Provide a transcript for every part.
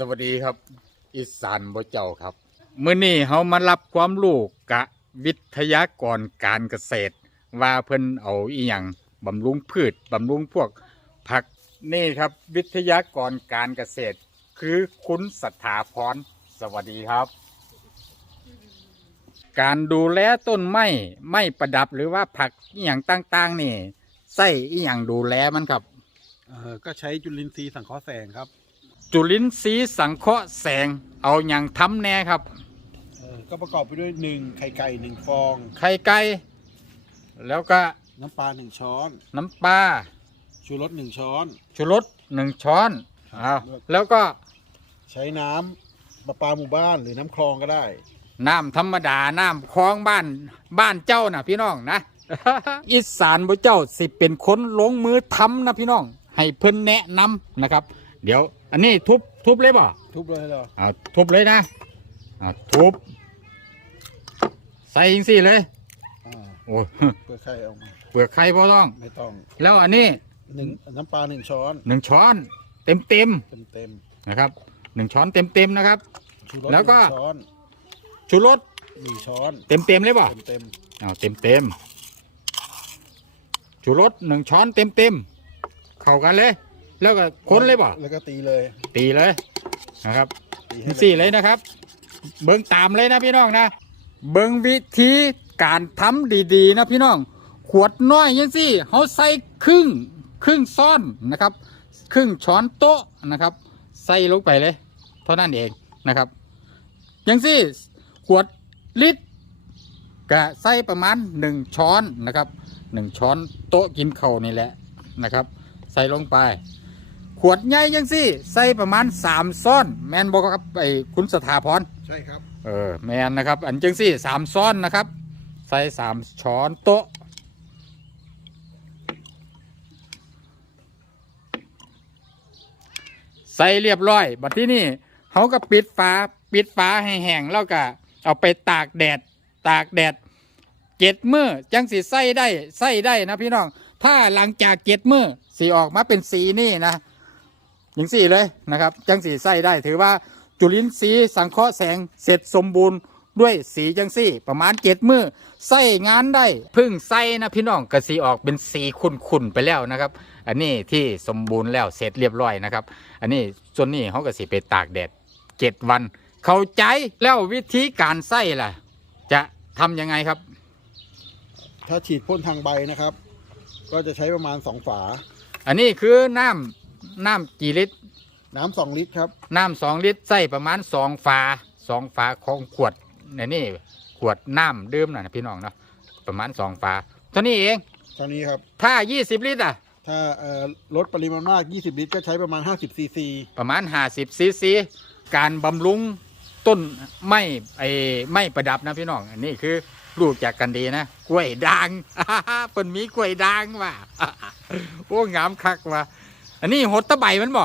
สวัสดีครับ อีสานบ่เจ้าครับมื้อนี้เฮามารับความรู้กะวิทยากรการเกษตร ว่าเพิ่นเอาอีหยังบำรุงพืชบำรุงพวกผักนี่ครับ วิทยากรการเกษตร คือคุณสถาพรสวัสดีครับ การดูแลต้นไม้ไม้ประดับหรือว่าผักอีหยังต่างๆ นี่ใส่อีหยังดูแลมันครับ เออก็ใช้จุลินทรีย์สังเคราะห์แสงครับ จุลินทรีย์สังเคราะห์แสงเอาอย่างทำแน่ครับ เออก็ประกอบไปด้วยหนึ่งไข่ไก่หนึ่งฟอง ไข่ไก่แล้วก็น้ำปลาหนึ่งช้อน น้ำปลาชูรสหนึ่งช้อน ชูรสหนึ่งช้อนครับอ้าวแล้วก็ใช้น้ำประปาหมู่บ้านหรือน้ำคลองก็ได้ น้ำธรรมดา น้ำคลองบ้านบ้านเจ้านะพี่น้องนะอีสานบ่เจ้าสิเป็นคนลงมือทำนะพี่น้อง ให้เพิ่นแนะนำนะครับ เดี๋ยว อันนี้ทุบทุบเลยบ่ทุบเลยเหรออ่าทุบเลยนะอ่าทุบ ใส่ยิงสี่เลย อ่าโอ้ยเปลือกไข่ออกมาเปลือกไข่พอต้อง ไม่ต้องแล้วอันนี้หนึ่งน้ำปลาหนึ่งช้อนหนึ่งช้อนเต็มเต็มเต็มเต็มๆนะครับหนึ่งช้อนเต็มเต็มๆนะครับ ๆชูรสแล้วก็ หนึ่งช้อนชูรสหนึ่งช้อนเต็มเต็มๆเลยบ่ เต็มเต็มเอาเต็มเต็มๆชูรสหนึ่งช้อนเต็มเต็มๆเข้ากันเลย แล้วก็คนเลยบ่แล้วก็ตีเลย ตีเลยนะครับตีให้ละสี่เลยนะครับ เบิ้งตามเลยนะพี่น้องนะ เบิ้งวิธีการทำดีๆ นะพี่น้อง ขวดน้อยยังสิเขาใส่ครึ่งครึ่งซ้อนนะครับ ครึ่งช้อนโต๊ะนะครับ ใส่ลงไปเลย เท่านั้นเองนะครับยังสิขวดลิตรก็ใส่ประมาณหนึ่งช้อนนะครับหนึ่งช้อนโต๊ะกินข้าวนี่แหละนะครับ ใส่ลงไป ขวดใหญ่ยังสิใส่ประมาณสามซ้อน แมนบอกครับไอ้คุณสถาพรใช่ครับ เออแมนนะครับ อันจังสี่สามซ้อนนะครับ ใส่สามช้อนโต๊ะใส่เรียบร้อย บัดที่นี่เขาก็ปิดฝาปิดฝาให้แห้งแล้วก็เอาไปตากแดด ตากแดดเจ็ดมือจังสีใส่ได้ใส่ได้นะพี่น้อง ถ้าหลังจากเจ็ดมือสีออกมาเป็นสีนี่นะ อย่างสี่เลยนะครับจังสีใส่ได้ถือว่าจุลินทรีย์สังเคราะห์แสงเสร็จสมบูรณ์ด้วยสีจังสี่ ประมาณเจ็ดมือใส่งานได้เพึ่งใส่นะพี่น้องก็สีออกเป็นสีขุ่นๆไปแล้วนะครับ อันนี้ที่สมบูรณ์แล้วเสร็จเรียบร้อยนะครับ อันนี้ส่วนนี้เขาก็สิไปตากแดดเจ็ดวัน เข้าใจแล้ววิธีการใส่ล่ะ จะทำยังไงครับ ถ้าฉีดพ่นทางใบนะครับ ก็จะใช้ประมาณสองฝา อันนี้คือน้ำ น้ำกี่ลิตร น้ำสองลิตรครับ น้ำสองลิตรใส่ประมาณสองฝาสองฝาของขวดในนี่ขวดน้ำดื่มน่ะนะพี่น้องเนาะประมาณสองฝาเท่านี้เองตอนนี้ครับ ถ้ายี่สิบลิตรอะ ถ้าเอ่อลดปริมาณมาก 20 ลิตร ก็ใช้ประมาณ 50 ซีซี ประมาณห้าสิบซีซีการบำรุงต้นไม่ไอไม่ประดับนะพี่น้อง อันนี้คือรู้จักกันดีนะ กล้วยด่าง เปิ่นมีกล้วยด่างว่ะ โอ้งามคักว่ะ อันนี้หดตะไบมันบ่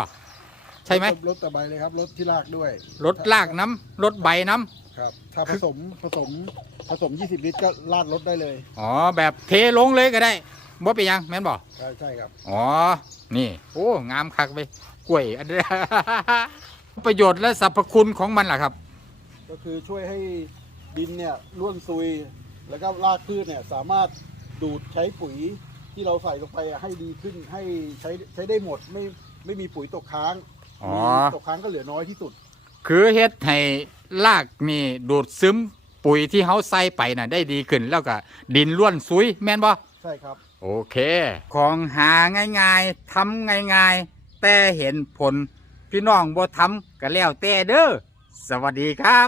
ใช่ไหมลดตะไบเลยครับลดที่รากด้วยรดลากน้ำรดใบน้ำครับ ถ้าผสมผสมผสม 20 ลิตรก็ลาดลดได้เลยอ๋อแบบเทลงเลยก็ได้บ่ไปนหยังแม่นบ่ใช่ใช่ครับอ๋อ นี่ โอ้งามคักไปกล้วยอันนี้ประโยชน์และสรรพคุณของมันล่ะครับ ก็คือช่วยให้ดินเนี่ยร่วนซุย แล้วก็รากพืชเนี่ยสามารถดูดใช้ปุ๋ย ที่เราใส่ลงไปอะให้ดีขึ้นให้ใช้ใช้ได้หมดไม่ไม่มีปุ๋ยตกค้างอ๋อ มีตกค้างก็เหลือน้อยที่สุด คือเฮ็ดให้รากนี่ดูดซึมปุ๋ยที่เขาใส่ไปน่ะได้ดีขึ้นแล้วก็ดินล้วนซุยแม่นบ่ใช่ครับ โอเค ของหาง่ายๆทำง่ายๆ แต่เห็นผลพี่น้องบ่ทำก็แล้วแต่เด้อสวัสดีครับ